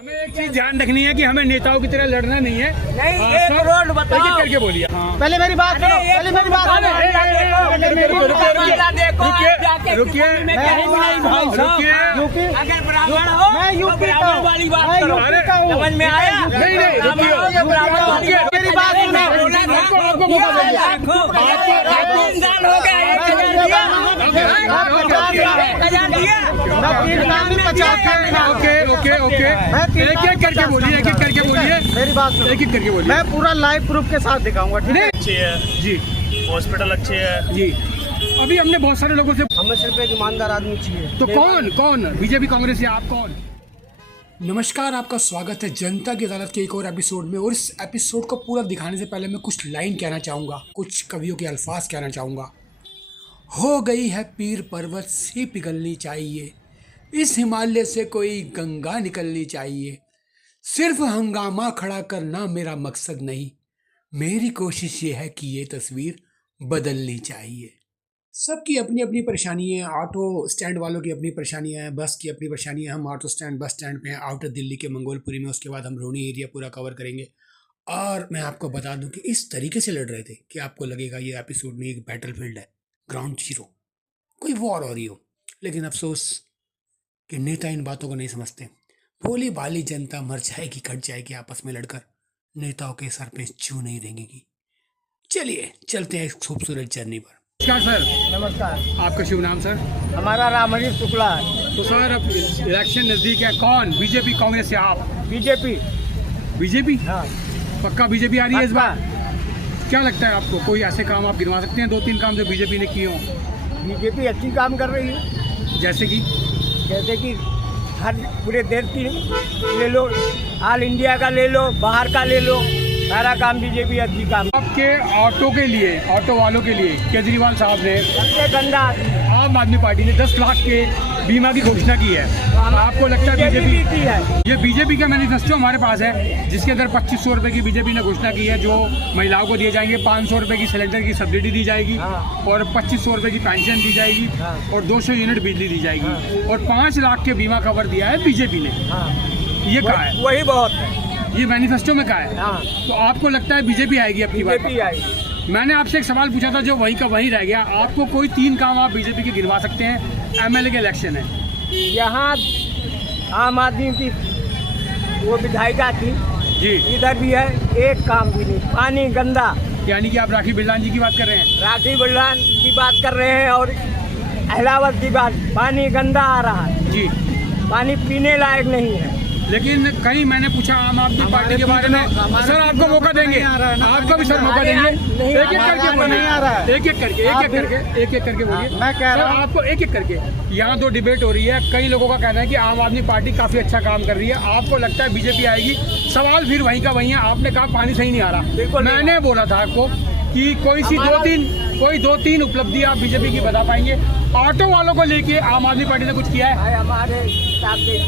हमें एक चीज ध्यान रखनी है कि हमें नेताओं की तरह लड़ना नहीं है। नहीं, एक रोड बताओ। एक करके बोलिए। पहले मेरी बात सुनो, पहले मेरी बात सुनो। रुकिए यूपी, अगर ब्राह्मण हो मैं यूपी का हूँ, वाली बात मैं करो। यूपी का हूँ। समझ में आया? नहीं रुकिए मेरी बात सुनो। आपको मौका देंगे। इंसान हो गया, ओके एक एक करके बोलिए, एक एक करके बोलिए, मेरी बात सुनो, एक एक करके बोलिए। मैं पूरा लाइव प्रूफ के साथ दिखाऊंगा, ठीक है? अच्छी है जी हॉस्पिटल, अच्छे है जी। अभी हमने बहुत सारे लोगों से हमें सिर्फ एक ईमानदार आदमी चाहिए। तो कौन बीजेपी कांग्रेस या आप कौन? नमस्कार, आपका स्वागत है जनता की अदालत के एक और एपिसोड में। और इस एपिसोड को पूरा दिखाने से पहले मैं कुछ लाइन कहना चाहूँगा, कुछ कवियों के अल्फाज कहना चाहूँगा। हो गई है पीर पर्वत सी पिघलनी चाहिए, इस हिमालय से कोई गंगा निकलनी चाहिए। सिर्फ हंगामा खड़ा करना मेरा मकसद नहीं, मेरी कोशिश ये है कि ये तस्वीर बदलनी चाहिए। सबकी अपनी अपनी परेशानी है। ऑटो स्टैंड वालों की अपनी परेशानियां हैं, बस की अपनी परेशानी है। हम ऑटो स्टैंड बस स्टैंड पे हैं आउटर दिल्ली के मंगोलपुरी में। उसके बाद हम रोनी एरिया पूरा कवर करेंगे। और मैं आपको बता दूं कि इस तरीके से लड़ रहे थे कि आपको लगेगा ये एपिसोड में एक बैटलफील्ड है, ग्राउंड जीरो, कोई वॉर हो रही हो। लेकिन अफसोस कि नेता इन बातों को नहीं समझते। भोली भाली जनता मर जाएगी, कट जाएगी आपस में लड़कर, नेताओं के सर पे चू नहीं देंगी। चलिए चलते हैं इस खूबसूरत जर्नी पर। नमस्कार सर। नमस्कार, आपका शुभ नाम सर? हमारा रामहरी शुक्ला है। तो सर अब इलेक्शन नजदीक है, कौन बीजेपी कांग्रेस या आप? बीजेपी हाँ, पक्का बीजेपी आ रही है इस बार? क्या लगता है आपको, कोई ऐसे काम आप गिनवा सकते हैं, 2-3 काम जो बीजेपी ने किए हों? बीजेपी अच्छी काम कर रही है। जैसे कि हर पूरे देश की ले लो, ऑल इंडिया का ले लो, बाहर का ले लो, सारा काम बीजेपी अच्छी काम। आपके ऑटो के लिए, ऑटो वालों के लिए केजरीवाल साहब ने, सबसे गंदा आम आदमी पार्टी ने 10 लाख के बीमा की घोषणा की है। आपको लगता है बीजेपी की है? ये बीजेपी का मैनिफेस्टो हमारे पास है, जिसके अंदर 2500 रुपए की बीजेपी ने घोषणा की है, जो महिलाओं को दिए जाएंगे। 500 रुपए की सिलेंडर की सब्सिडी दी जाएगी, और 2500 रुपए की पेंशन दी जाएगी, और 200 यूनिट बिजली दी जाएगी, और 5 लाख के बीमा कवर दिया है बीजेपी ने। ये कहा है, वही बहुत है। ये मैनिफेस्टो में कहा है। हाँ, तो आपको लगता है बीजेपी आएगी अपनी बार? बीजेपी आएगी। मैंने आपसे एक सवाल पूछा था जो वहीं का वहीं रह गया। आपको कोई 3 काम आप बीजेपी के गिनवा सकते हैं? एमएलए के इलेक्शन है, यहाँ आम आदमी की वो विधायिका थी जी, इधर भी है, एक काम भी नहीं। पानी गंदा, यानी कि आप राखी बिरलान जी की बात कर रहे हैं? राखी बुल्लान की बात कर रहे हैं, और अहलावत की बात। पानी गंदा आ रहा है, जी, पानी पीने लायक नहीं है। लेकिन कहीं मैंने पूछा आम आदमी पार्टी के बारे में, सर आपको मौका देंगे, आपको भी सर मौका देंगे। एक एक करके बोलिए, एक एक करके बोलिए। मैं कह रहा हूँ, आपको एक एक करके। यहाँ 2 डिबेट हो रही है, कई लोगों का कहना है कि आम आदमी पार्टी काफी अच्छा काम कर रही है। आपको लगता है बीजेपी आएगी? सवाल फिर वहीं का वहीं है। आपने कहा पानी सही नहीं आ रहा, मैंने बोला था आपको कि कोई 2-3 उपलब्धि आप बीजेपी की बता पाएंगे? ऑटो वालों को लेके आम आदमी पार्टी ने कुछ किया है? हमारे हिसाब से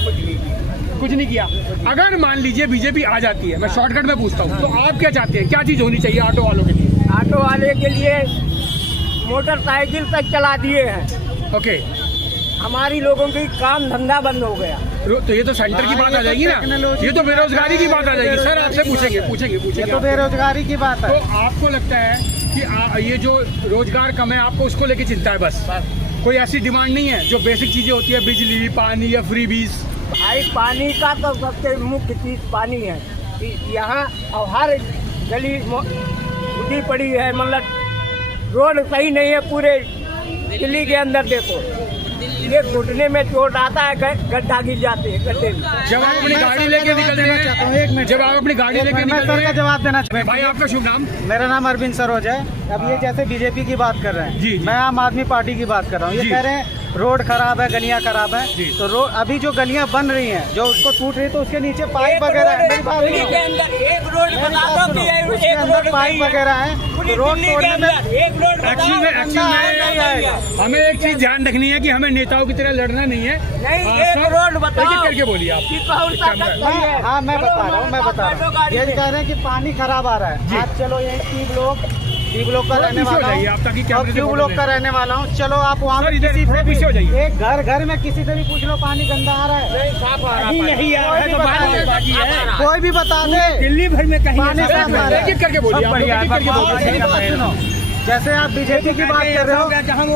कुछ नहीं किया। अगर मान लीजिए बीजेपी आ जाती है, मैं शॉर्टकट में पूछता हूँ, तो आप क्या चाहते हैं, क्या चीज होनी चाहिए ऑटो वालों के लिए? ऑटो वाले के लिए मोटरसाइकिल तक चला दिए हैं। ओके, हमारी लोगों की काम धंधा बंद हो गया। तो ये तो सेंटर की बात आ जाएगी ना, ये तो बेरोजगारी की बात आ जाएगी। सर आपसे पूछेंगे तो बेरोजगारी की बात है। तो आपको लगता है कि ये जो रोजगार कम है, आपको उसको लेके चिंता है? बस कोई ऐसी डिमांड नहीं है जो बेसिक चीजें होती है, बिजली, पानी या फ्रीबीज? भाई पानी का तो सबसे मुख्य चीज पानी है। यहाँ और हर गली उठी पड़ी है, मतलब रोड सही नहीं है। पूरे दिल्ली के अंदर देखो, ये घुटने में चोट आता है, गड्ढा गिर जाते हैं गड्ढे में। जब आप अपनी गाड़ी लेके निकलते हैं, जब आप अपनी गाड़ी लेके निकलते हैं, जवाब देना चाहिए। भाई आपका शुभ नाम? मेरा नाम अरविंद सरोज है। अब ये जैसे बीजेपी की बात कर रहे हैं, जी। मैं आम आदमी पार्टी की बात कर रहा हूँ। ये जी। कह रहे हैं रोड खराब है, गलियां खराब है, जी। तो अभी जो गलियां बन रही हैं, जो उसको टूट रही है, तो उसके नीचे पाइप वगैरह है। मेरी बात सुनो। के अंदर एक रोड बता दो कि उसके एक अंदर रोड पाइप वगैरह है, पूरी रोड दिल्ली के तोड़ने में अंदर एक रोड एक्चुअली में हमें एक चीज ध्यान रखनी है कि हमें नेताओं की तरह लड़ना नहीं है। नहीं, एक सर, रोड बताओ। एक एक करके बोलिए आप। कि कौन सा सही है? हाँ, मैं बता रहा हूँ। ये कह रहे हैं कि पानी खराब आ रहा है। आज चलो यही टी ब्लॉक का रहने वाला हूँ, ट्यूब ब्लॉक का रहने वाला हूँ। चलो आप वहाँ सर, इधर किसी से पीछे हो जाइए। एक घर में किसी से भी पूछ लो, पानी गंदा आ रहा है? नहीं, साफ आ रहा है। नहीं आ रहा है, तो है। कोई भी बता दे, दिल्ली भर में कहीं पानी ऐसा से नहीं है। हमारा- एक एक करके बोलिए, आप लोग एक एक करके बोलिए। मेरी बात सुनो, जैसे आप बीजेपी की बात कर रहे हो,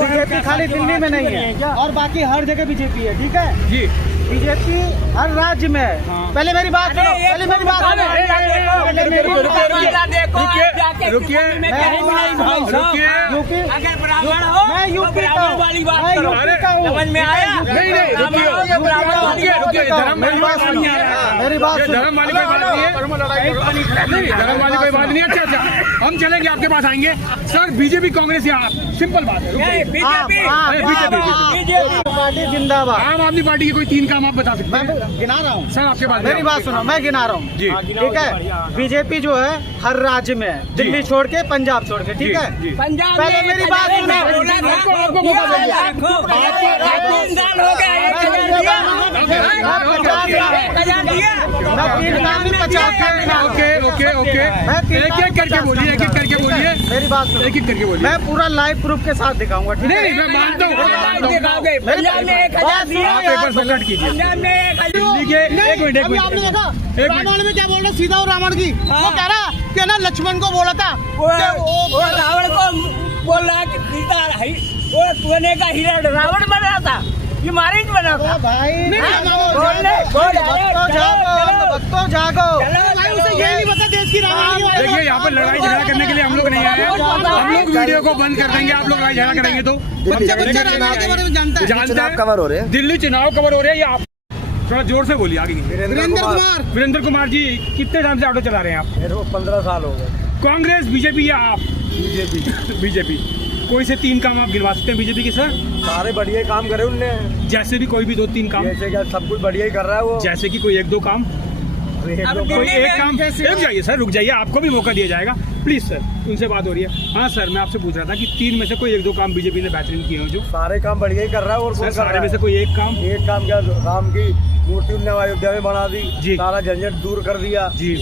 बीजेपी खाली दिल्ली में नहीं है और बाकी हर जगह बीजेपी है, ठीक है। जी बीजेपी हर राज्य में है। पहले मेरी बात सुनो, पहले मेरी बात सुनो। रुकिए, यूपी, अगर ब्राह्मण हो मैं तो यूपी का ब्राह्मण हूँ, वाली बात मैं करो। यूपी का हूँ। समझ में आया? नहीं नहीं रुकिए धर्म वाली बात नहीं है, मेरी बात ये सुनो। धर्म वाली कोई बात नहीं है, नहीं धर्म वाली कोई बात नहीं है। अच्छा अच्छा हम चलेंगे, आपके पास आएंगे सर। बीजेपी कांग्रेस या आप, सिंपल बात है। नहीं, बीजेपी हाँ, बीजेपी पार्टी जिंदाबाद। आम आदमी पार्टी के कोई 3 काम आप बता सकते मैं हैं गिना रहा हूँ, सर? आपके पास मेरी बात सुनो, मैं गिना रहा हूँ, जी ठीक है। बीजेपी जो है हर राज्य में है, दिल्ली छोड़ के, पंजाब छोड़ के, ठीक है। जी पंजाब पहले में मेरी बात सुनो। आपको मौका देंगे। मैं 3 काम में 50 काम गिना रहा हूँ। ओके ओके ओके मैं तीन एक एक करके बोलिए, एक एक करके बोलिए, मेरी बात सुनो, एक एक करके बोलिए। मैं पूरा लाइव प्रूफ के साथ दिखाऊंगा, ठीक है। नहीं मैं मानता हूँ, पंजाब में 1000 दिया, आप पेपर से कट कीजिए। पंजाब में 1000 दिल्ली के एक मिनट अभी आपने देखा एक मिनट। रावण में क्या बोल रहा है, सीधा और रावण की वो कह रहा कि ना लक्ष्मण को बोला था वो रावण को बोल रहा कि सीता है, वो सोने का हीरा रावण बना था, ये मारिच बना था। भाई भक्तों जागो। ये नहीं पता देश की देखिए यहाँ पर लड़ाई झगड़ा करने के लिए हम लोग नहीं आए हैं। हम लोग वीडियो को बंद कर देंगे, आप लोग लड़ाई झगड़ा करेंगे तो जानते हैं कवर हो रहे हैं। दिल्ली चुनाव कवर हो रहे हैं। ये आप थोड़ा जोर से बोलिए आगे। वीरेंद्र कुमार जी कितने टाइम से ऑटो चला रहे हैं आप? मेरे को 15 साल हो गए। कांग्रेस बीजेपी या आप? बीजेपी कोई से 3 काम आप गिनवा सकते हैं बीजेपी के सर? सारे बढ़िया काम करे उनने, जैसे भी कोई भी 2-3 काम, जैसे क्या सब कुछ बढ़िया ही कर रहा है वो। जैसे कि कोई 1-2 काम, कोई एक काम। रुक जाइए सर, रुक जाइए, आपको भी मौका दिया जाएगा। प्लीज सर, उनसे बात हो रही है। हाँ सर, मैं आपसे पूछ रहा था कि 3 में से कोई 1-2 काम बीजेपी ने बेहतरीन किए हो जो? सारे काम बढ़िया ही कर रहा है। और सर सारे में से कोई एक काम? एक काम क्या, राम की मूर्ति उनने अयोध्या में बना दी, जी। सारा झंझट दूर कर दिया, जी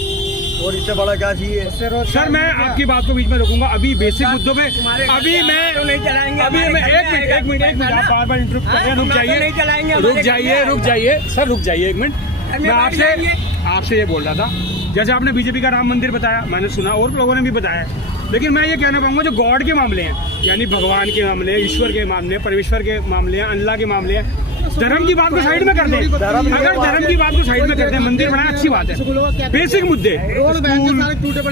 और इससे बड़ा क्या चाहिए। सर मैं आपकी बात को बीच में रोकूंगा। अभी बेसिक मुद्दों पे अभी मैं नहीं चलाएंगे, अभी मैं एक मिनट आप बार इंटरप्ट कर रहे हैं। रुक जाइए, नहीं चलाएंगे, रुक जाइए सर, रुक जाइए 1 मिनट। मैं आपसे ये बोल रहा था, जैसे आपने बीजेपी का राम मंदिर बताया, मैंने सुना और लोगों ने भी बताया, लेकिन मैं ये कहना पाऊंगा जो गॉड के मामले हैं, यानी भगवान के मामले, ईश्वर के मामले, परमेश्वर के मामले हैं, अल्लाह के मामले हैं, धर्म की बात को साइड में कर दें। अगर धर्म की बात को साइड में कर दें, मंदिर बनाना अच्छी बात है। बेसिक मुद्दे, स्कूल,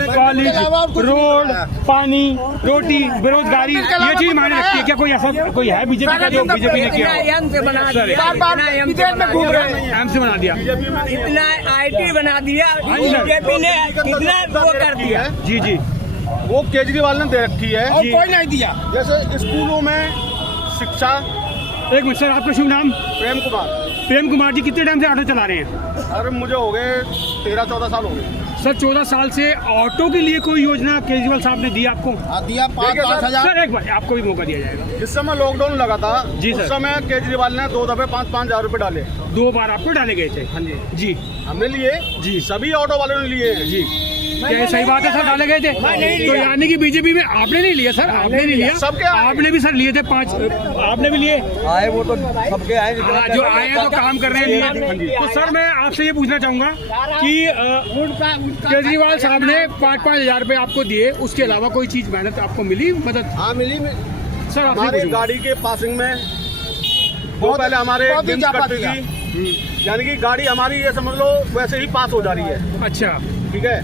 कॉलेज, रोड, पानी, रोटी, बेरोजगारी, ये चीज मायने रखती है क्या? कोई ऐसा कोई है बीजेपी का जो बीजेपी ने किया? एम से बना दिया, इतना IT बना दिया, बीजेपी ने कितना वो कर दिया। जी जी, वो केजरीवाल ने दे रखी है। और कोई नहीं दिया। जैसे स्कूलों में शिक्षा। एक मिनट सर, आपका शुभ नाम? प्रेम कुमार। प्रेम कुमार जी कितने टाइम से ऑटो चला रहे हैं? अरे मुझे हो गए 13-14 साल हो गए। सर 14 साल से ऑटो के लिए कोई योजना केजरीवाल साहब ने दी आपको? दिया 5-5 हजार। सर एक बार आपको भी मौका दिया जाएगा। जिस समय लॉकडाउन लगा था, जी उस सर। समय केजरीवाल ने 2 दफे 5-5 हजार रुपए डाले। 2 बार आपको डाले गए थे? हाँ जी, जी हमने लिए जी, सभी ऑटो वालों ने लिए हैं। जी क्या ये सही बात है सर? डाले गए थे तो यानी कि बीजेपी में आपने नहीं लिया सर? आपने नहीं लिया, सबके आए। आपने भी सर लिए थे 5, आपने भी लिए? आए वो तो सबके आए, जो आए हैं तो काम कर रहे हैं लिए। तो सर मैं आपसे ये पूछना चाहूंगा कि केजरीवाल साहब ने 5-5 हजार रुपए आपको दिए, उसके अलावा कोई चीज मेहनत आपको मिली, मदद? हाँ मिली। सर आपसे हमारे पूछूंगा। गाड़ी के पासिंग में वो पहले हमारे दिन कटती थी, यानी कि गाड़ी हमारी ये समझ लो वैसे ही पास हो जा रही है। अच्छा ठीक है।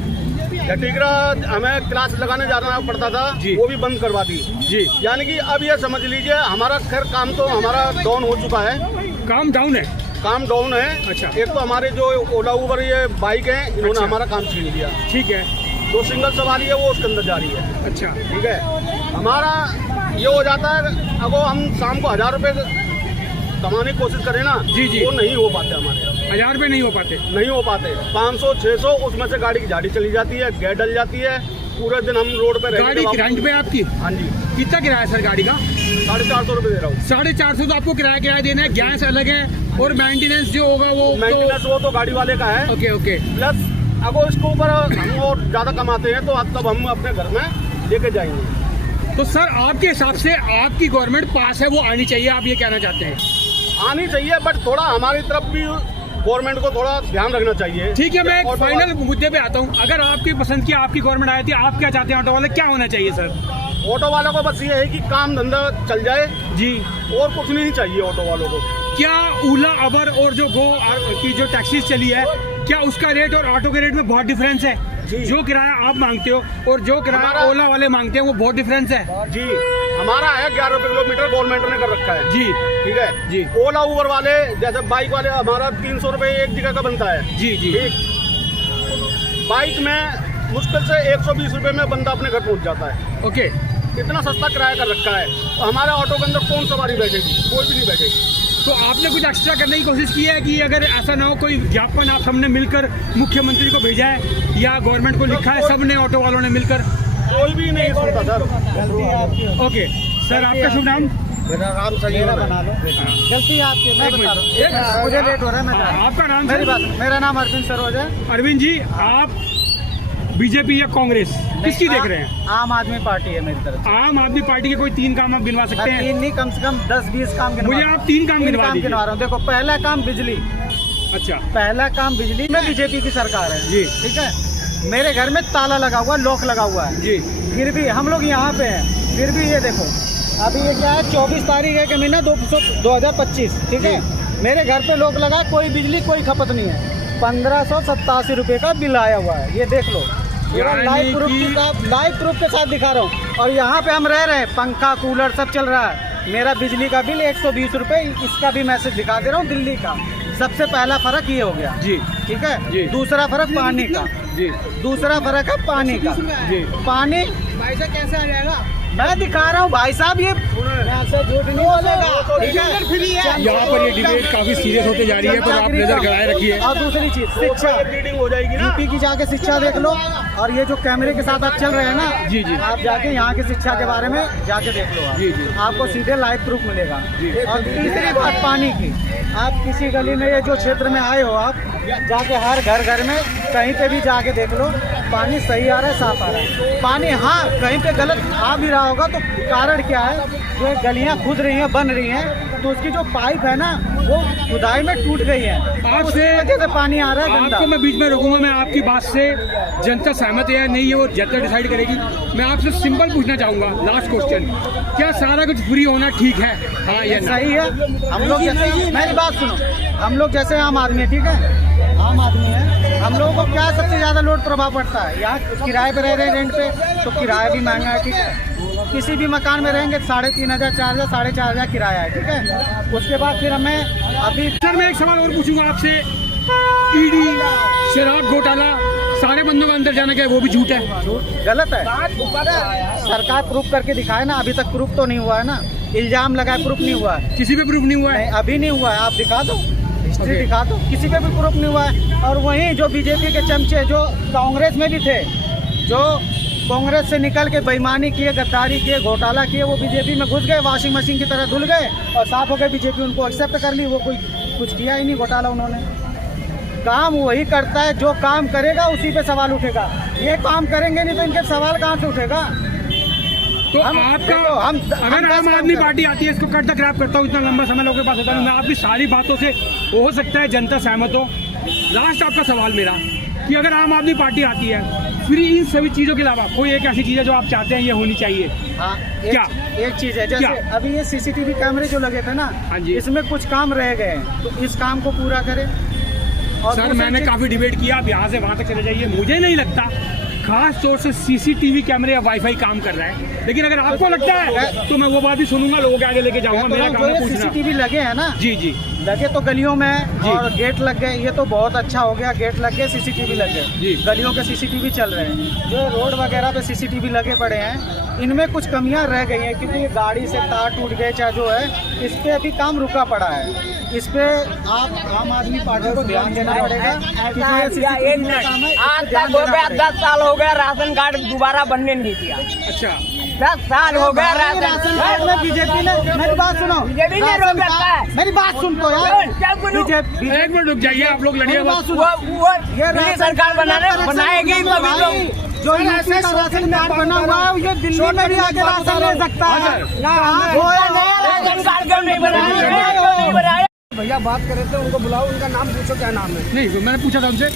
टीकरा हमें क्लास लगाने जाना पड़ता था, जी। वो भी बंद करवा दी। जी, यानी कि अब ये समझ लीजिए हमारा खैर काम तो हमारा डाउन हो चुका है। काम डाउन है? काम डाउन है। अच्छा। एक तो हमारे जो ओला उबर ये बाइक है, इन्होंने अच्छा। हमारा काम छीन लिया। ठीक है। जो सिंगल सवारी है वो उसके अंदर जा रही है। अच्छा ठीक है। हमारा ये हो जाता है, अब हम शाम को 1000 रुपए कमाने की कोशिश करें ना, जी, जी। वो नहीं हो पाते हमारे, 1000 रुपए नहीं हो पाते? नहीं हो पाते। 500-600 उसमें से गाड़ी की झाड़ी चली जाती है, गैस डल जाती है, पूरे दिन हम रोड पे गाड़ी रेंट पे आपकी? हाँ जी। कितना किराया सर गाड़ी का? 450 रुपए दे रहा हूँ। 450 तो आपको किराया देना है, गैस अलग है और मेंटेनेंस जो होगा वो मेंटेनेंस वो तो गाड़ी वाले का है। Okay okay. प्लस अगर इसके ऊपर हम और ज्यादा कमाते हैं तो तब हम अपने घर में लेके जाएंगे। तो सर आपके हिसाब से आपकी गवर्नमेंट पास है, वो आनी चाहिए, आप ये कहना चाहते हैं? आनी चाहिए, बट थोड़ा हमारी तरफ भी गवर्नमेंट को थोड़ा ध्यान रखना चाहिए। ठीक है, मैं एक ऑटो फाइनल मुद्दे पे आता हूँ। अगर आपकी पसंद की आपकी गवर्नमेंट आई थी, आप क्या चाहते हैं ऑटो वाले, क्या होना चाहिए सर? ऑटो वालों को बस ये है कि काम धंधा चल जाए जी, और कुछ नहीं चाहिए ऑटो वालों को। क्या ओला, उबर और जो गो की जो टैक्सीज चली है, क्या उसका रेट और ऑटो के रेट में बहुत डिफरेंस है? जो किराया आप मांगते हो और जो किराया ओला वाले मांगते हैं वो बहुत डिफरेंस है। जी, हमारा है 11 रुपए किलोमीटर, गवर्नमेंट ने कर रखा है। जी ठीक है जी। ओला उबर वाले जैसे बाइक वाले हमारा 300 रुपए एक जगह का बनता है। जी जी। ठीक, बाइक में मुश्किल से 120 रुपए में बंदा अपने घर पहुंच जाता है। ओके, इतना सस्ता किराया कर रखा है। तो हमारे ऑटो के अंदर कौन सवारी बैठेगी? कोई भी नहीं बैठेगी। तो आपने कुछ एक्स्ट्रा करने की कोशिश की है कि अगर ऐसा ना हो, कोई ज्ञापन आप सबने मिलकर मुख्यमंत्री को भेजा है या गवर्नमेंट को लिखा है सबने ऑटो वालों ने मिलकर? कोई भी नहीं सुनता सर। ओके सर, आपका शुभ नाम? मेरा नाम संजीव बना लो। गलती आपकी, मैं बता रहा हूँ, मुझे लेट हो रहा है, मैं जा रहा हूँ। आपका नाम मेरी सर? बात, मेरा नाम अरविंद सरोज है। अरविंद जी, आप बीजेपी या कांग्रेस किसकी देख रहे हैं? आम आदमी पार्टी है मेरी तरफ आम आदमी पार्टी के कोई 3 काम आप गिनवा सकते हैं? तीन नहीं, कम से कम 10-20 काम गिनवा मुझे आप 3 काम गिनवा दीजिए। गिनवा रहा हूँ। देखो, पहला काम बिजली। अच्छा पहला काम बिजली में बीजेपी की सरकार है जी। ठीक है, मेरे घर में ताला लगा हुआ, लॉक लगा हुआ है जी। फिर भी हम लोग यहाँ पे हैं, फिर भी ये देखो अभी ये क्या है, 24 तारीख है का महीना 2025 ठीक है, मेरे घर पे लॉक लगा, कोई बिजली कोई खपत नहीं है। 1587 रुपये का बिल आया हुआ है, ये देख लो, पूरा लाइव प्रूफ के साथ दिखा रहा हूँ। और यहाँ पे हम रह रहे हैं, पंखा कूलर सब चल रहा है। मेरा बिजली का बिल 120 रुपये, इसका भी मैसेज दिखा दे रहा हूँ दिल्ली का। सबसे पहला फर्क ये हो गया जी। ठीक है जी। दूसरा फर्क पानी का जी। दूसरा फर्क है पानी का जी। पानी भाई साहब कैसे आ जाएगा, मैं दिखा रहा हूँ भाई साहब, ये झूठ नहीं बोलेगा ठीक है। यहाँ पर ये डिबेट काफी सीरियस होते जा रही है, तो आप नजर गड़ाए रखिए। और दूसरी चीज शिक्षा, रीडिंग हो जाएगी ना। यूपी की जाके शिक्षा देख लो, और ये जो कैमरे के साथ आप चल रहे हैं ना, जी जी, आप जाके यहाँ की शिक्षा के बारे में जाके देख लो आप। जी जी, आपको सीधे लाइव प्रूफ मिलेगा। जी। और तीसरी बात पानी की, आप किसी गली में ये जो क्षेत्र में आए हो, आप जाके हर घर में कहीं पे भी जाके देख लो, पानी सही आ रहा है, साफ आ रहा है पानी। हाँ, कहीं पे गलत आ भी रहा होगा तो कारण क्या है, जो गलियां खुद रही हैं, बन रही हैं, तो उसकी जो पाइप है ना वो खुदाई में टूट गई है, आपसे वजह से पानी आ रहा है गंदा। आपको मैं बीच में रोकूंगा, मैं आपकी बात से जनता सहमत है या नहीं है वो जनता डिसाइड करेगी। मैं आपसे सिंपल पूछना चाहूंगा, लास्ट क्वेश्चन, क्या सारा कुछ फ्री होना ठीक है? हाँ या ना? सही है। हम लोग जैसे, मेरी बात सुनो, हम लोग जैसे आम आदमी है ठीक है, आम आदमी है, हम लोगों को क्या सबसे ज्यादा लोड प्रभाव पड़ता है, यहाँ किराए पे रह रहे हैं रेंट पे, तो किराया भी महंगा है ठीक है। किसी भी मकान में रहेंगे 3500, 4000, 4500 किराया है ठीक है। उसके बाद फिर हमें अभी सर मैं एक सवाल और पूछूंगा आपसे, ईडी, शराब घोटाला, सारे बंदों का अंदर जाना क्या है वो भी झूठ है? गलत है। सरकार प्रूफ करके दिखाए ना, अभी तक प्रूफ तो नहीं हुआ है ना, इल्जाम लगाए प्रूफ नहीं हुआ है। किसी पे प्रूफ नहीं हुआ है? नहीं, अभी नहीं हुआ है, आप दिखा दो, हिस्ट्री Okay. दिखा दो, किसी पे भी प्रूफ नहीं हुआ है। और वहीं जो बीजेपी के चमचे जो कांग्रेस में भी थे, जो कांग्रेस से निकल के बेईमानी किए, गद्दारी किए, घोटाला किए, वो बीजेपी में घुस गए, वॉशिंग मशीन की तरह धुल गए और साफ हो गए। बीजेपी उनको एक्सेप्ट कर ली, वो कोई कुछ किया ही नहीं घोटाला उन्होंने। काम वही करता है, जो काम करेगा उसी पे सवाल उठेगा। ये काम करेंगे नहीं तो इनके सवाल कहाँ से उठेगा? तो हम- आपका देखो, अगर हम आम आदमी पार्टी आती है, इसको कट द क्रैप करता हूँ, इतना लंबा समय लोगों के पास होता है, मैं आपकी सारी बातों से हो सकता है जनता सहमत हो। लास्ट आपका सवाल मेरा कि अगर आम आदमी पार्टी आती है, फिर इन सभी चीज़ों के अलावा कोई एक ऐसी चीज़ है जो आप चाहते हैं ये होनी चाहिए? हाँ, क्या? एक चीज है, जैसे क्या? अभी ये सीसीटीवी कैमरे जो लगे थे ना, हाँ जी। इसमें कुछ काम रह गए हैं, तो इस काम को पूरा करें। और सर दूसरी मैंने चीज़- काफ़ी डिबेट किया, आप यहाँ से वहाँ तक चले जाइए, मुझे नहीं लगता खास तौर से सीसीटीवी कैमरे या वाईफाई काम कर रहा है, लेकिन अगर आपको लगता है तो मैं वो बात भी सुनूंगा, लोगों के आगे लेके जाऊंगा। मेरा काम है पूछना। सीसीटीवी लगे हैं ना, जी जी लगे तो गलियों में, जी। और गेट लग गए, ये तो बहुत अच्छा हो गया, गेट लग गए, सीसीटीवी लग जी। गए, गलियों के सीसीटीवी चल रहे हैं। जो रोड वगैरह पे सीसीटीवी लगे पड़े हैं, इनमें कुछ कमियां रह गई हैं, क्योंकि ये गाड़ी से तार टूट गए चाहे जो है, इस पे अभी काम रुका पड़ा है। इस पे आप आम आदमी पार्टी को ध्यान देना पड़ेगा, क्योंकि ये CCTV का काम है, इस पे आज ध्यान तक हो देना गया, पड़ेगा। 10 साल हो गया, राशन कार्ड दोबारा बनने नहीं दिया। अच्छा 10 साल हो गया राशन कार्ड में बीजेपी ने, मेरी बात सुनो, बीजेपी ने रोक राशन रखा कार्ड- है। मेरी बात सुन तो यार, क्या बोलूं? बीजेपी एक मिनट रुक जाइए, आप लोग लड़िए मेरी बात बस। सुनो। वो दिल्ली सरकार बनाएगी तभी तो। जो यूपी का राशन कार्ड बना हुआ है, ये दिल्ली में भी आके राशन ले सकता है। राशन कार्ड क्यों नहीं बनाया? क्यों नहीं बनाया? भैया बात कर रहे थे, उनको बुलाओ, उनका नाम पूछो क्या नाम है। नहीं मैंने पूछा था उनसे।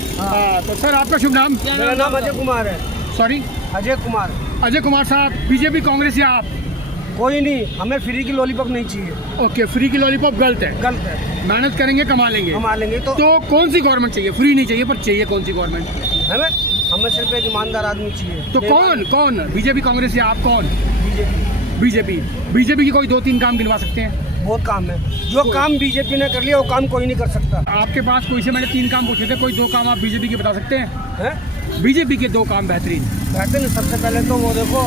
तो सर आपका शुभ नाम? मेरा नाम अजय कुमार है। सॉरी, अजय कुमार। अजय कुमार साहब, बीजेपी कांग्रेस या आप? कोई नहीं, हमें फ्री की लॉलीपॉप नहीं चाहिए। ओके, फ्री की लॉलीपॉप गलत है। गलत है। मेहनत करेंगे कमा लेंगे। कमा लेंगे तो कौन सी गवर्नमेंट चाहिए? फ्री नहीं चाहिए, पर चाहिए कौन सी गवर्नमेंट? हमें सिर्फ एक ईमानदार आदमी चाहिए। तो कौन? बीजेपी कांग्रेस या आप? कौन? बीजेपी। बीजेपी की कोई 2-3 काम गिनवा सकते हैं? बहुत काम है, जो काम बीजेपी ने कर लिया वो काम कोई नहीं कर सकता आपके पास कोई से मैंने 3 काम पूछे थे, कोई 2 काम आप बीजेपी के बता सकते हैं? है। बीजेपी के 2 काम बेहतरीन। कहते हैं सबसे पहले तो वो देखो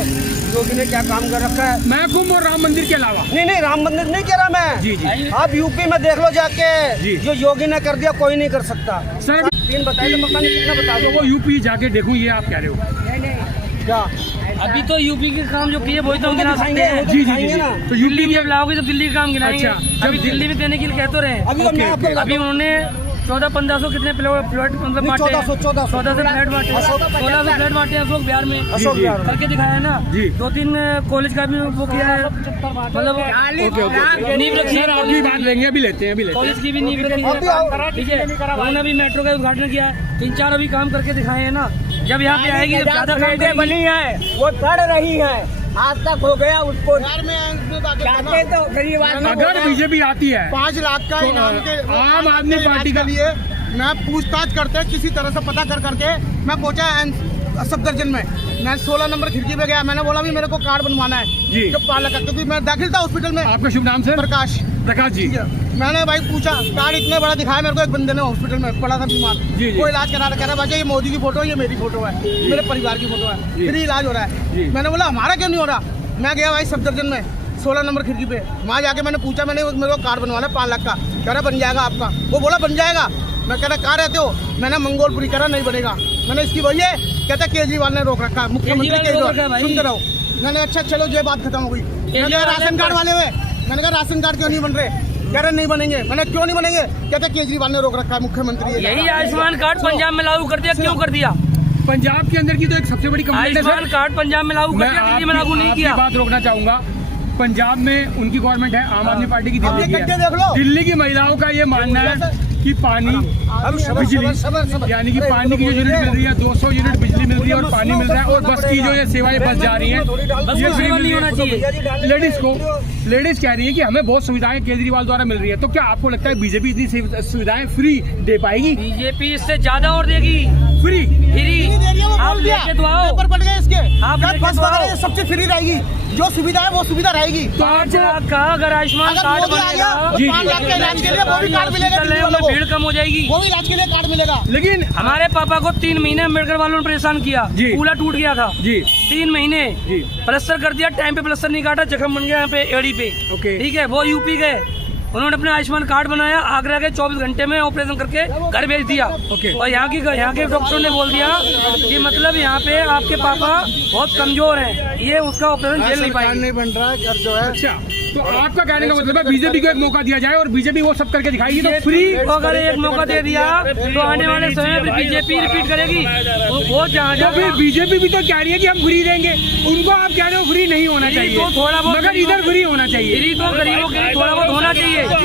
योगी ने क्या काम कर रखा है। मैं कुंभ और राम मंदिर के अलावा। नहीं, राम मंदिर नहीं कह रहा मैं। जी। आप यूपी में देख लो जाके, जी। जो योगी ने कर दिया कोई नहीं कर सकता। सर 3 बताइए, पता नहीं कितना बता तो दो। वो यूपी जाके देखूं, ये आप कह रहे हो? क्या अभी तो यूपी के काम जो किए वही तो हम गिना सकते हैं। जी। ना तो दिल्ली में लाओगे तो दिल्ली के काम गिनाएंगे। अच्छा, अभी दिल्ली में देने के लिए कह तो रहे। अभी मैं आपको बताता अभी हूँ। उन्होंने 1400-1500 कितने फ्लैट मतलब बांटे? 1400 1400 फ्लैट बांटे। 1600 फ्लैट बांटे अशोक बिहार में। अशोक बिहार में। करके दिखाया है ना। जी। 2-3 कॉलेज का भी वो किया है, मतलब नींव रखी सर आपकी बात लेंगे, अभी लेते हैं। कॉलेज की भी नींव रखी है। ठीक है, उन्होंने अभी मेट्रो का उद्घाटन किया। 3-4 अभी काम करके दिखाए हैं ना। जब यहाँ पे आएगी जब ज्यादा काम करेगी। बनी है, वो पढ़ रही है, आज तक हो गया उसको। चाहते तो गरीब आदमी अगर बीजेपी आती है 5 लाख का तो इनाम के आम आदमी पार्टी का लिए मैं पूछताछ करते किसी तरह से पता करके मैं पहुंचा सफदरजंग में। मैं 16 नंबर खिड़की पे गया, मैंने बोला भी मेरे को कार्ड बनवाना है जी। जो पालक का, क्योंकि मैं दाखिल था हॉस्पिटल में। आपका शुभ नाम सर? प्रकाश जी। मैंने भाई पूछा, कार्ड इतने बड़ा दिखाया मेरे को, एक बंदे ने हॉस्पिटल में पड़ा था बीमार, जी। वो इलाज करा रहा, कह रहा भाई ये मोदी की फोटो है, ये मेरी फोटो है, मेरे परिवार की फोटो है, जी। फ्री इलाज हो रहा जी। है। मैंने बोला हमारा क्यों नहीं हो रहा? मैं गया भाई सफदरजंग में 16 नंबर खिड़की पे, वहाँ जाके मैंने पूछा, मैंने मेरे को कार्ड बनवाना है 5 लाख का। कह रहा बन जाएगा आपका। वो बोला बन जाएगा। मैं कह रहा कहाँ रहते हो? मैंने मंगोलपुरी, कह रहा नहीं बनेगा। मैंने इसकी वही है, कहता केजरीवाल ने रोक रखा है, मुख्यमंत्री केजरीवाल। सुनते रहो। मैंने अच्छा चलो ये बात खत्म हो गई। मैंने कहा राशन कार्ड वाले हुए, मैंने कहा राशन कार्ड क्यों नहीं बन रहे? कह रहे नहीं बनेंगे। मैंने क्यों नहीं बनेंगे? कहते केजरीवाल ने रोक रखा है, मुख्यमंत्री। यही आयुष्मान कार्ड पंजाब में लागू कर दिया। क्यों कर दिया? पंजाब के अंदर की तो एक सबसे बड़ी कंप्लेंट है आयुष्मान कार्ड पंजाब में लागू कर दिया, दिल्ली में लागू नहीं किया। बात रोकना चाहूंगा। पंजाब में उनकी गवर्नमेंट है, आम आदमी पार्टी की दिल्ली की देख है। लो। दिल्ली की महिलाओं का ये मानना है कि पानी, बिजली, यानी कि पानी की जो यूनिट मिल रही है 200 यूनिट बिजली मिल रही है और पानी मिल रहा है, और बस की जो ये सेवाएं बस जा रही हैं ये फ्री मिल रही है लेडीज को। लेडीज कह रही है कि हमें बहुत सुविधाएं केजरीवाल द्वारा मिल रही है। तो क्या आपको लगता है बीजेपी इतनी सुविधाएं फ्री दे पाएगी? बीजेपी इससे ज्यादा और देगी फ्री। आप लेके तो आओ। पेपर पड़ गए इसके, आप लेके बस तो आओ। वगैरह सबसे फ्री रहेगी, जो सुविधा है वो सुविधा रहेगी। तो 5 लाख का अगर आयुष्मान अगर कार्ड मोदी आ गया बनेगा तो 5 लाख के इलाज के लिए वो भी कार्ड मिलेगा, दिल्ली वालों को। भीड़ कम हो जाएगी। वो भी इलाज के लिए कार्ड मिलेगा। लेकिन हमारे पापा को 3 महीने अम्बेडकर वालों ने परेशान किया। जी। कूला टूट गया था जी 3 महीने। जी। प्लास्टर कर दिया, टाइम पे प्लास्टर नहीं काटा, जख्म बन गया यहाँ पे एड़ी पे। ओके। ठीक है, वो यूपी गए, उन्होंने अपना आयुष्मान कार्ड बनाया, आगरा के 24 घंटे में ऑपरेशन करके घर भेज दिया। ओके। और यहाँ के डॉक्टर ने बोल दिया कि मतलब यहाँ पे आपके पापा बहुत कमजोर हैं, ये उसका ऑपरेशन झेल नहीं पाएंगे। नहीं बन रहा है जो है। अच्छा, तो आपका कहने का मतलब है बीजेपी को एक मौका दिया जाए और बीजेपी वो सब करके दिखाएगी तो फ्री। अगर एक मौका दे दिया तो आने वाले समय में बीजेपी रिपीट करेगी। वो जहाँ तो फिर बीजेपी भी तो कह रही है कि हम फ्री देंगे, उनको आप कह रहे हो फ्री नहीं होना फ्री चाहिए, तो थोड़ा बहुत, मगर इधर फ्री होना चाहिए। फ्री तो गरीबों के लिए थोड़ा बहुत होना चाहिए, क्योंकि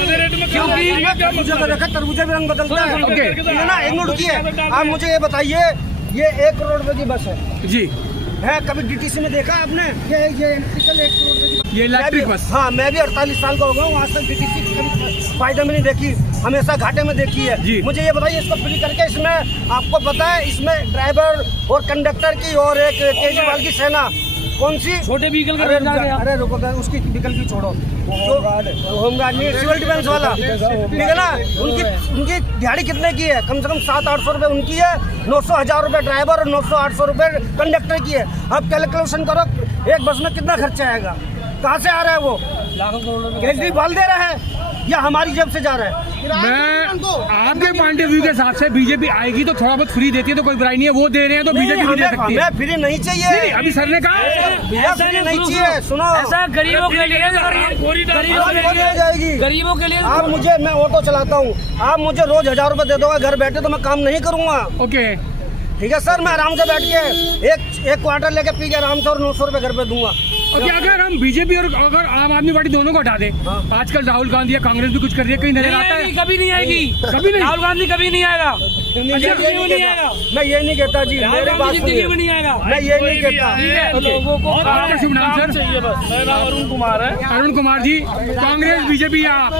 तरबूजा भी रंग बदलता है। ओके। ठीक है ना, एक मिनट रुकिए। आप मुझे ये बताइए, ये 1 करोड़ रुपए की बस है जी, कभी डीटीसी में देखा आपने? ये इलेक्ट्रिकल 1 करोड़ रुपए की ये इलेक्ट्रिक बस। हाँ, मैं भी 48 साल का हो गया हूँ, आज तक डीटीसी की कभी फायदे में नहीं देखी, हमेशा घाटे में देखी है। जी। मुझे ये बताइए, इसको फ्री करके इसमें आपको पता है इसमें ड्राइवर और कंडक्टर की और एक केजरीवाल की सेना कौन सी? छोटे व्हीकल का अरे रेट आ गया। अरे रुको, उसकी व्हीकल की छोड़ो, होमगार्ड नहीं, सिविल डिफेंस वाला, ठीक है ना, उनकी दिहाड़ी कितने की है? कम से कम 700-800 रुपए उनकी है, 900-1000 रुपए ड्राइवर और 900-800 रुपए कंडक्टर की है। अब कैलकुलेशन करो, एक बस में कितना खर्चा आएगा? कहाँ से आ रहा है वो? लाखों करोड़ों केजरीवाल दे रहा है या हमारी जेब से जा रहा है? मैं आपके पॉइंट ऑफ व्यू के हिसाब से बीजेपी आएगी तो थोड़ा बहुत फ्री देती है तो कोई बुराई नहीं है, वो दे रहे हैं तो बीजेपी भी दे सकती है। हमें फ्री नहीं चाहिए। नहीं, अभी सर ने कहा भैया फ्री नहीं चाहिए। सुनो, ऐसा गरीबों के लिए जाएगी गरीबों के लिए आप मुझे, मैं ऑटो चलाता हूँ, आप मुझे रोज 1000 रुपए दे दोगे घर बैठे तो मैं काम नहीं करूँगा। ओके। ठीक है सर, मैं आराम से बैठ के एक क्वार्टर लेके पी के आराम से और 900 रुपए घर पे दूंगा। और क्या अगर हम बीजेपी और अगर आम आदमी पार्टी दोनों को हटा दे, आजकल राहुल गांधी या कांग्रेस भी कुछ कर रही है, कहीं नजर आता है? कभी नहीं आएगी, कभी नहीं। राहुल गांधी कभी नहीं आएगा, नहीं आएगा। मैं ये नहीं कहता जी, मेरी बात जिंदगी में नहीं आएगा। मैं ये नहीं कहता। ठीक है, लोगों को आपका शुभ नाम सर? चाहिए बस। मेरा नाम अरुण कुमार है। अरुण कुमार जी, कांग्रेस बीजेपी या आप?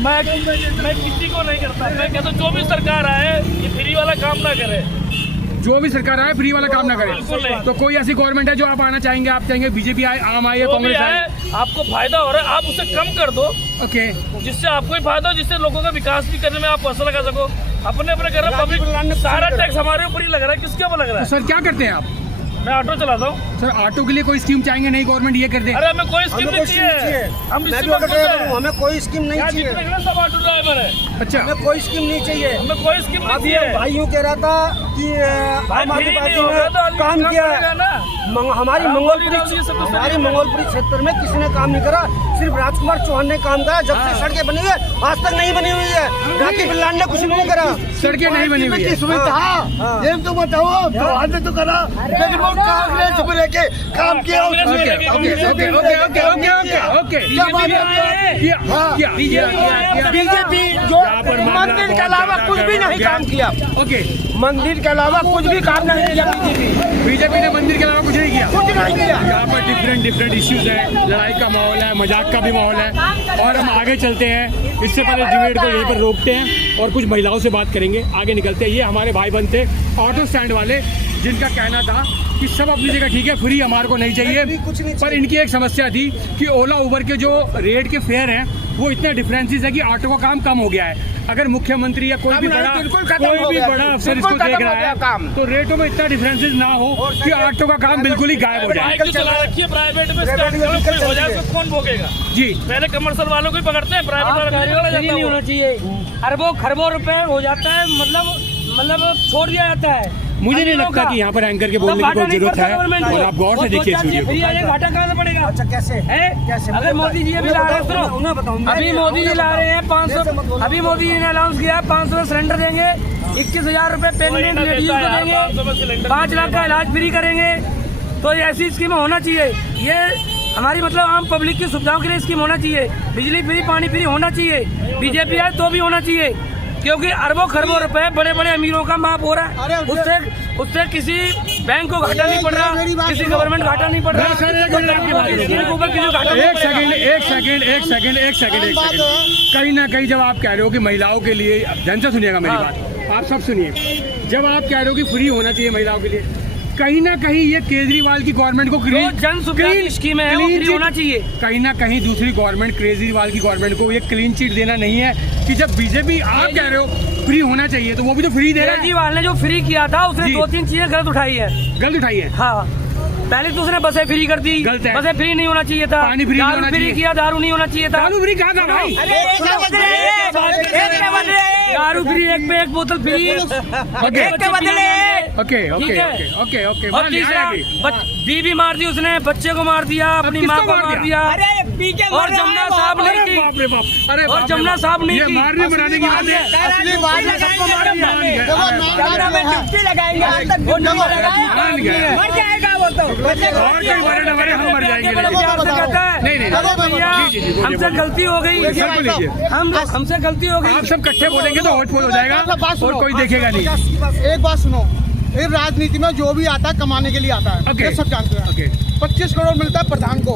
मैं किसी को नहीं करता, मैं कहता हूँ जो भी सरकार आए ये फ्री वाला काम ना करे। जो भी सरकार आए फ्री वाला काम ना बिल्कुल करे। नहीं। तो कोई ऐसी गवर्नमेंट है जो आप आना चाहेंगे? आप चाहेंगे बीजेपी आए, आम आए या जो भी कांग्रेस आए? आए आपको फायदा हो रहा है, आप उसे कम कर दो, ओके, जिससे आपको ही फायदा हो, जिससे लोगों का विकास भी करने में आप पैसा लगा सको। अपने कर रहे पब्लिक, सारा टैक्स हमारे ऊपर ही लग रहा है, किसके ऊपर लग रहा तो है? सर क्या करते हैं आप? मैं ऑटो चलाता हूँ। सर ऑटो के लिए कोई स्कीम चाहेंगे? नई गवर्नमेंट ये कर दे। अरे हमें कोई स्कीम नहीं चाहिए, हम मैं इसी भी में ऑटो खुश हैं। ड्राइवर हूँ, हमें कोई स्कीम नहीं यहाँ चाहिए। जितने सब ऑटो ड्राइवर है, अच्छा, हमें कोई स्कीम नहीं चाहिए। हमें कोई स्कीम नहीं अभी चाहिए। भाई यूँ कह रहा था कि आम आदमी ठीक पार्टी नहीं होगा तो ने आदमी काम किया करेगा है। ना। हमारी राम मंगोलपुरी बोली, राम जी, सब कुछ हमारी सही है। मंगोलपुरी क्षेत्र में किसी ने काम नहीं करा, सिर्फ राजकुमार चौहान ने काम करा। जब से सड़कें बनी हुई है आज तक नहीं बनी हुई है। राखी बिल्लान ने कुछ नहीं करा। सड़कें नहीं बनी हुई है। ये तो बताओ, चौहान ने तो करा, लेकिन वो कांग्रेस में लेके काम किया। Okay okay okay okay okay okay okay BJP जो मंदिर के अलावा कुछ भी नहीं काम किया। ओके, मंदिर के अलावा कुछ भी काम नहीं किया बीजेपी ने मंदिर के अलावा कुछ नहीं किया। कुछ नहीं किया। यहाँ पर डिफरेंट इश्यूज है, लड़ाई का माहौल है, मजाक का भी माहौल है, और हम आगे चलते हैं। इससे पहले डिबेट को यहीं पर रोकते हैं और कुछ महिलाओं से बात करेंगे, आगे निकलते हैं। ये हमारे भाई बंद थे ऑटो स्टैंड वाले, जिनका कहना था कि सब अपनी जगह ठीक है, फ्री हमारे को नहीं चाहिए, पर इनकी एक समस्या थी कि ओला उबर के जो रेट के फेयर हैं वो इतने डिफरेंसेस है कि ऑटो का काम कम हो गया है। अगर मुख्यमंत्री या कोई भी बड़ा अफसर इसको देख रहा है तो रेटों में इतना डिफरेंसेस ना हो कि ऑटो का काम बिल्कुल ही गायब हो जाए। बाइक जो चला रखी है प्राइवेट में, स्टैंड करो, कोई हो जाए तो कौन भोगेगा? जी, पहले कमर्शियल वालों को ही पकड़ते हैं, प्राइवेट वाला नहीं पकड़ा नहीं जाता होना वो। चाहिए। अरबों खरबों रुपए हो जाता है, मतलब छोड़ दिया जाता है। मुझे नहीं लगता कि यहाँ पर एंकर के बोलने की कोई जरूरत है, और आप गौर से देखिए इस वीडियो को। घाटा कहाँ से पड़ेगा? अच्छा कैसे कैसे? अगर मोदी जी अभी ला रहे हैं, सुनो, उन्हें बताओ। अभी मोदी जी ला रहे हैं 500, अभी मोदी जी ने अनाउंस किया 500 में सिलेंडर देंगे, 21,000 रुपए पेमेंट लेडीज को देंगे, 5 लाख का इलाज फ्री करेंगे। तो ऐसी स्कीम होना चाहिए। ये हमारी मतलब आम पब्लिक की सुविधाओं के लिए स्कीम होना चाहिए। बिजली फ्री, पानी फ्री होना चाहिए। बीजेपी आए तो भी होना चाहिए, क्योंकि अरबों खरबों रुपए बड़े बड़े अमीरों का माफ हो रहा है। उससे किसी बैंक को घाटा नहीं पड़ रहा, किसी गवर्नमेंट घाटा नहीं पड़ रहा। एक सेकंड। कहीं ना कहीं जब आप कह रहे हो कि महिलाओं के लिए, ध्यान से सुनिएगा मेरी बात, आप सब सुनिए। जब आप कह रहे हो कि फ्री होना चाहिए महिलाओं के लिए, कहीं ना कहीं ये केजरीवाल की गवर्नमेंट को जन सुविधा की स्कीम है वो फ्री होना चाहिए। कहीं ना कहीं दूसरी गवर्नमेंट, केजरीवाल की गवर्नमेंट को ये क्लीन चिट देना नहीं है कि जब बीजेपी आप कह रहे हो फ्री होना चाहिए तो वो भी तो फ्री दे रहा है। केजरीवाल ने जो फ्री किया था उसने जी। 2-3 चीजें गलत उठाई है। गलत उठाई है। हाँ, पहले तो उसने बसें फ्री कर दी, गलत है। बसें फ्री नहीं होना चाहिए था। पानी फ्री नहीं दारू होना फ्री चाहिए। किया, दारू नहीं होना चाहिए था। दारू फ्री कहाँ था भाई? दारू फ्री, एक पे एक बोतल free, okay okay okay okay okay. और तीसरा बीवी मार दी उसने, बच्चे को मार दिया, अपनी माँ को मार दिया। और जमुना साहब ने की, बाप रे बाप। अरे और जमुना साहब ने ये की। मारने बनाने की बात है। असली बात है, सबको मार दिया। मान गया। मर जाएगा वो तो। और कोई मरे न मरे, हम मर जाएंगे। प्यार से कहता है, नहीं नहीं जी, जी, बोलिए, हमसे गलती हो गई, सर बोलिए। हमसे गलती हो गई। आप सब इकट्ठे बोलेंगे तो होट हो जाएगा और कोई देखेगा नहीं। एक बात सुनो, ये राजनीति में जो भी आता है कमाने के लिए आता है, ओके। ये सब जानते हैं। ओके। 25 करोड़ मिलता है प्रधान को,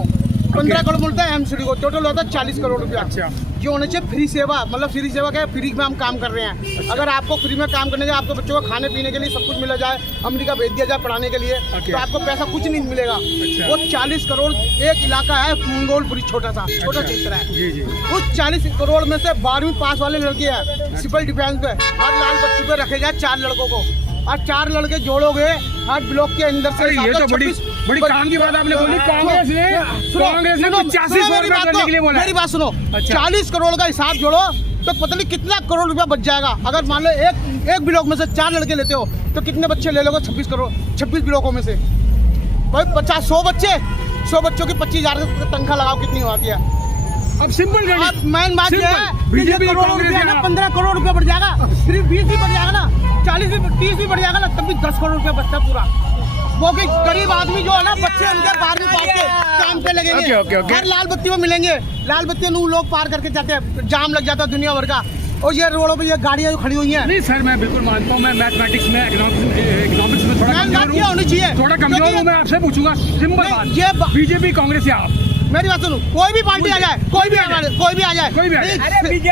15 करोड़ मिलता है एमसीडी को, टोटल होता है 40 करोड़ रुपया। अच्छा। जो होने चाहिए फ्री सेवा, मतलब फ्री सेवा क्या है, फ्री में हम काम कर रहे हैं। अच्छा। अगर आपको फ्री में काम करने के, आपको बच्चों को खाने पीने के लिए सब कुछ मिला जाए, अमेरिका भेज दिया जाए पढ़ाने के लिए, ओके। तो आपको पैसा कुछ नहीं मिलेगा। अच्छा। वो 40 करोड़ एक इलाका है मंगोलपुरी, छोटा अच्छा। क्षेत्र है। जी जी। उस 40 करोड़ में से 12वीं पास वाले लड़के हैं सिविल डिफेंस पे, हर लाल बत्ती पे रखे जाए 4 लड़कों को, और 4 लड़के जोड़ोगे हर ब्लॉक के अंदर से। अरे ये तो बड़ी काम की बात आपने बोली। कांग्रेस ने 8500 रुपए करने के लिए बोला। मेरी बात सुनो, अच्छा। 40 करोड़ का हिसाब जोड़ो तो पता नहीं कितना करोड़ रुपया बच जाएगा। अगर मान लो एक ब्लॉक में से 4 लड़के लेते हो तो कितने बच्चे ले लोगे? 26 ब्लॉकों में से भाई 100 बच्चों की 25,000 तनख्वाह लगाओ, कितनी होती है? अब सिंपल अब मेन बात यह है कि बीजेपी ये करोड़ रुपया ना 15 करोड़ रुपया बढ़ जाएगा, सिर्फ 20 भी बढ़ जाएगा ना, 40 भी 30 भी बढ़ जाएगा ना, तब भी 10 करोड़ रुपया बचता पूरा। वो भी गरीब आदमी जो है ना, बच्चे उनके 12वीं पास के काम पे लगेंगे। ओके। हर लाल बत्ती में मिलेंगे, लाल बत्ती में लोग पार करके जाते हैं, जाम लग जाता है दुनिया भर का। और ये रोडों पे ये गाड़ियां जो खड़ी हुई हैं, नहीं सर, मैं बिल्कुल मानता हूँ, मैं मैथमेटिक्स में इकोनॉमिक्स में थोड़ा कमजोर होनी चाहिए, हूँ, थोड़ा कमजोर हूँ। मैं आपसे पूछूंगा सिंपल ये बात, बीजेपी कांग्रेस या आप? मेरी बात सुनो, कोई भी पार्टी आ जाए, कोई भी आ जाए,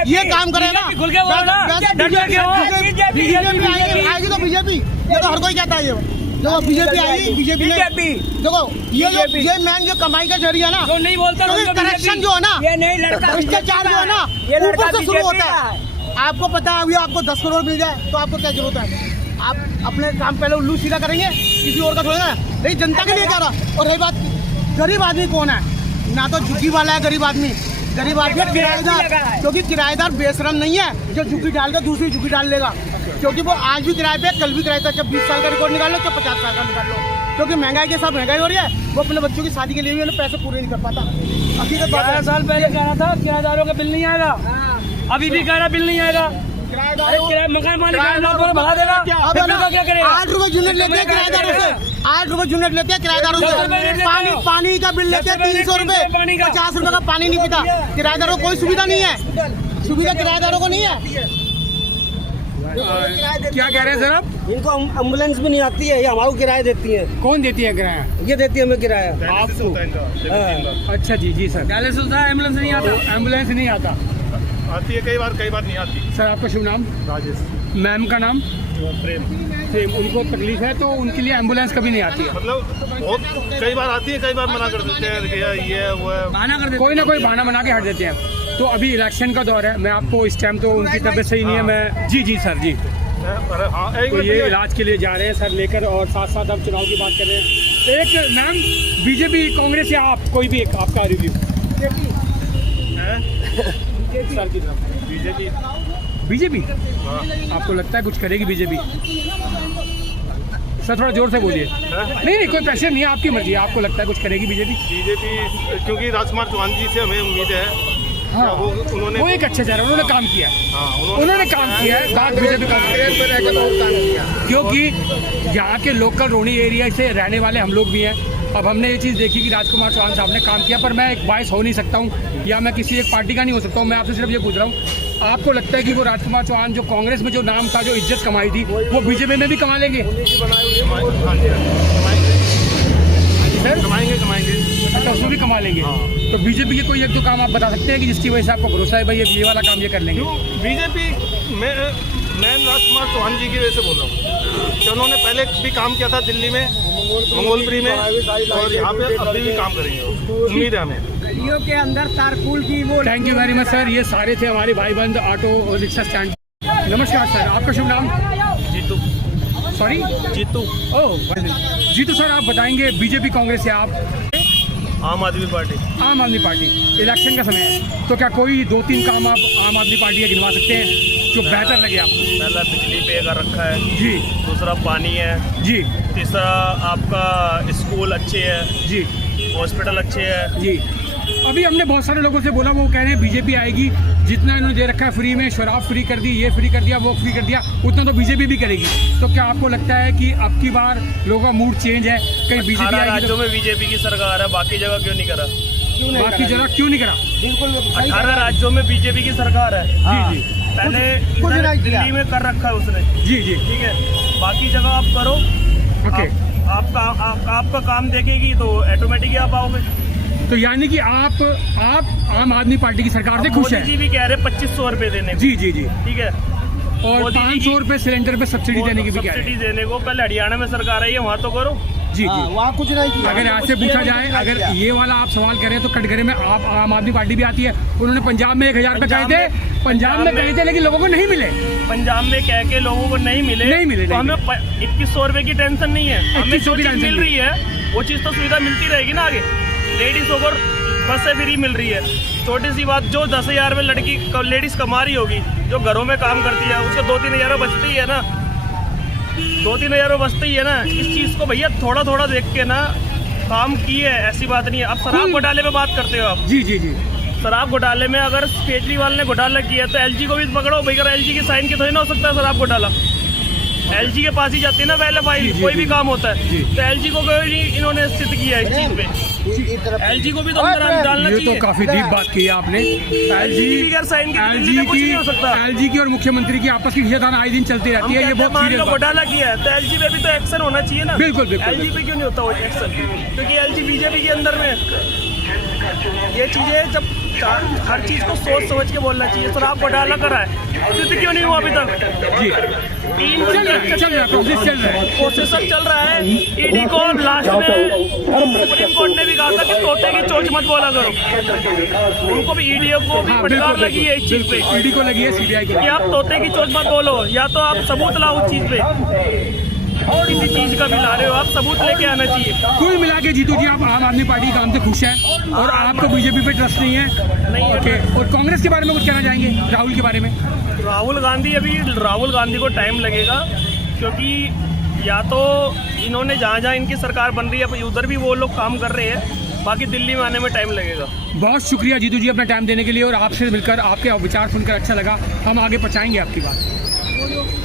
ये काम करे ना, खुल के बोलो ना, बीजेपी आएगी तो बीजेपी, ये तो हर कोई कहता है। ये देखो बीजेपी आएगी, बीजेपी देखो ये मैन जो कमाई का जरिया ना, जो नहीं बोलता करेक्शन जो है ना, ये नहीं लड़का भ्रष्टाचार जो है ना, ये लड़का ऊपर से शुरू होता बीजेपी है। आपको पता है, अभी आपको 10 करोड़ मिल जाए तो आपको क्या जरूरत है? आप अपने काम पहले उल्लू सीधा करेंगे, किसी और का थोड़ा ना, लेकिन जनता के लिए कर रहा। और रही बात गरीब आदमी कौन है, ना तो झुग्गी वाला है गरीब आदमी किराएदार, क्योंकि किराएदार बेशरम नहीं है जो झुग्गी डाल के दूसरी झुग्गी डाल लेगा, क्योंकि वो आज भी किराए पे, कल भी किराए पे। जब 20 साल का रिकॉर्ड निकाल लो, तो 50 साल का निकाल लो, क्योंकि महंगाई के साथ महंगाई हो रही है। वो अपने बच्चों की शादी के लिए भी पैसे पूरे नहीं कर पाता। हकीकत 12 साल पहले कह रहा था किराएदारों का बिल नहीं आएगा, अभी भी कह रहा बिल नहीं आएगा। मकान मालिक भगा देगा, क्या करेगा? 8 रुपए यूनिट लेते हैं किराएदारों से, 8 रुपए यूनिट लेते हैं किराएदारों से। पानी का बिल लेते हैं 300 रुपए, 50 रुपए का पानी नहीं पीता। किराएदारों को कोई सुविधा नहीं है, सुविधा किराएदारों को नहीं है। क्या कह रहे हैं सर आप? इनको एम्बुलेंस भी नहीं आती है, ये हमारे किराया देती है। कौन देती है किराया? ये देती है हमें किराया। आपको? अच्छा जी सर। डायलिसिस होता है, एम्बुलेंस नहीं आता, एम्बुलेंस नहीं आता, आती है कई बार नहीं आती। सर आपका शुभ नाम? राजेश। मैम का नाम? प्रेम। उनको तकलीफ है तो उनके लिए एम्बुलेंस कभी नहीं आती है? मतलब बहुत कई बार आती है, कई बार मना कर देते हैं कि ये वो है, बहाना कर देते, कोई ना कोई बहाना बना के हट देते हैं। तो अभी इलेक्शन का दौर है, मैं आपको इस टाइम तो उनकी तबीयत सही नहीं है, मैं जी सर जी, हाँ तो ये इलाज के लिए जा रहे हैं सर लेकर, और साथ साथ हम चुनाव की बात कर रहे हैं। एक मैम, बीजेपी कांग्रेस या आप, कोई भी एक आपका रिव्यू सर की तरफ? बीजेपी आपको लगता है कुछ करेगी बीजेपी? सर थोड़ा जोर से बोलिए। नहीं कोई प्रेशर नहीं है, आपकी मर्जी है, आपको लगता है कुछ करेगी बीजेपी? क्योंकि राजकुमार चौहान जी से हमें उम्मीद है। हाँ, वो एक अच्छे चेहरा, उन्होंने काम किया, उन्होंने काम किया है, बात बीजेपी का, क्योंकि यहाँ के लोकल रोनी एरिया से रहने वाले हम लोग भी हैं। अब हमने ये चीज़ देखी कि राजकुमार चौहान साहब ने काम किया, पर मैं एक बायस हो नहीं सकता हूँ, या मैं किसी एक पार्टी का नहीं हो सकता हूँ। मैं आपसे सिर्फ ये पूछ रहा हूँ, आपको लगता है कि वो राजकुमार चौहान जो कांग्रेस में जो नाम था, जो इज्जत कमाई थी, वो बीजेपी में भी कमा लेंगे? कमाएंगे। अच्छा, उसमें भी कमा लेंगे। तो बीजेपी के कोई एक दो काम आप बता सकते हैं कि जिसकी वजह से आपको भरोसा है भाई ये वाला काम ये कर लेंगे? बीजेपी मैं राजकुमार चौहान जी की वजह से बोल रहा हूँ कि उन्होंने पहले भी काम किया था दिल्ली में, मंगोलपुरी में, और यहाँ पे अभी भी काम करेंगे, उम्मीद है हमें। गलियों के अंदर तारपुल की वो। Thank you very much sir. ये सारे थे हमारे भाई बंद ऑटो और रिक्शा स्टैंड। नमस्कार सर, आपका शुभ नाम? जीतू। सॉरी? जीतू। ओह जीतू सर, आप बताएंगे बीजेपी कांग्रेस या आप? आम आदमी पार्टी। आम आदमी पार्टी। इलेक्शन का समय है, तो क्या कोई 2-3 काम आप आम आदमी पार्टी का गिनवा सकते हैं जो बेहतर लगे आपको? पहला बिजली पे का रखा है जी, दूसरा पानी है जी, तीसरा आपका स्कूल अच्छे है जी, हॉस्पिटल अच्छे है जी। अभी हमने बहुत सारे लोगों से बोला, वो कह रहे हैं बीजेपी आएगी, जितना इन्होंने दे रखा है फ्री में, शराब फ्री कर दी, ये फ्री कर दिया, वो फ्री कर दिया, उतना तो बीजेपी भी करेगी। तो क्या आपको लगता है कि अब की बार लोगों का मूड चेंज है, कहीं बीजेपी आएगी? राज्यों में बीजेपी की सरकार है, बाकी जगह क्यों नहीं करा? बाकी जगह क्यों नहीं करा? 18 राज्यों में बीजेपी की सरकार है। जी जी, पहले इधर दिल्ली में कर रखा है उसने। जी जी, ठीक है, बाकी जगह आप करो, ओके। आपका काम देखेगी तो ऑटोमेटिक आप आओगे। तो यानी कि आप आम आदमी पार्टी की सरकार से खुश मोदी है? जी भी कह रहे 2500 रुपए देने को। जी जी जी, ठीक है, और मोदी जी 500 रुपए सिलेंडर पे सब्सिडी देने की भी कह रहे सब्सिडी हैं। देने को। पहले हरियाणा में सरकार आई है, वहाँ तो करो। जी जी, वहाँ कुछ नहीं किया। अगर यहाँ से पूछा जाए, अगर ये वाला आप सवाल करें तो कटघरे में आप आम आदमी पार्टी भी आती है। उन्होंने पंजाब में 1000 रुपए कहे थे, पंजाब में कहे थे, लेकिन लोगों को नहीं मिले। पंजाब में कह के लोगों को नहीं मिले, तो हमें 2100 रुपए की टेंशन नहीं है, हमें जो चीज मिल रही है वो चीज तो सुविधा मिलती रहेगी ना आगे। लेडीजों को बस से फ्री मिल रही है। छोटी सी बात, जो 10,000 में लड़की लेडीज कमा रही होगी, जो घरों में काम करती है, उसको 2-3 हज़ार बचती है ना, 2-3 हज़ार बचती है ना। इस चीज़ को भैया थोड़ा थोड़ा देख के ना काम की है, ऐसी बात नहीं है। अब शराब घोटाले पे बात करते हो आप। जी जी जी, शराब घोटाले में अगर केजरीवाल ने घोटाला किया तो एलजी को भी पकड़ो भाई। अगर एलजी की साइन की थोड़ी ना हो सकता है शराब घोटाला। LG के पास ही जाती है ना पहले फाइल, कोई भी काम होता है तो LG को कोई नहीं इन्होंने स्थित किया है इस चीज पे। LG को भी तो अंदर डालना ये चाहिए। तो काफी डीप बात की है आपने। LG की और मुख्यमंत्री की आपस की खींचातान आए दिन चलती रहती है, ये बहुत सीरियस बात घोटाला किया है तो LG पे भी तो एक्शन होना चाहिए ना। बिल्कुल बिल्कुल। LG पे क्यों नहीं होता वो एक्शन? क्योंकि LG बीजेपी के अंदर में ये चीजें जब हर चीज को सोच समझ के बोलना चाहिए। सर आप घोटाला करा है, सिद्ध क्यों नहीं हुआ अभी तक? जी चल रहा है, प्रोसेस चल रहा है, प्रोसेस चल रहा है। ईडी को लास्ट में सुप्रीम कोर्ट ने भी कहा था कि तोते की चोंच मत बोला करो। उनको भी ईडी को भी फटकार लगी है इस चीज पे। ईडी को लगी है, CBI को कि आप तोते की चोंच मत बोलो, या तो आप सबूत लाओ उस चीज पे। किसी चीज का भी ला रहे हो आप, सबूत लेके आना चाहिए। कुल मिला के जीतू जी आप आम आदमी पार्टी के काम से खुश हैं और आपको बीजेपी पे ट्रस्ट नहीं है? नहीं है। ओके, और कांग्रेस के बारे में कुछ कहना चाहेंगे, राहुल के बारे में? राहुल गांधी को टाइम लगेगा, क्योंकि या तो इन्होंने जहाँ इनकी सरकार बन रही है उधर भी वो लोग काम कर रहे हैं, बाकी दिल्ली में आने में टाइम लगेगा। बहुत शुक्रिया जीतू जी अपना टाइम देने के लिए, और आपसे मिलकर आपके विचार सुनकर अच्छा लगा। हम आगे पहुँचाएंगे आपकी बात।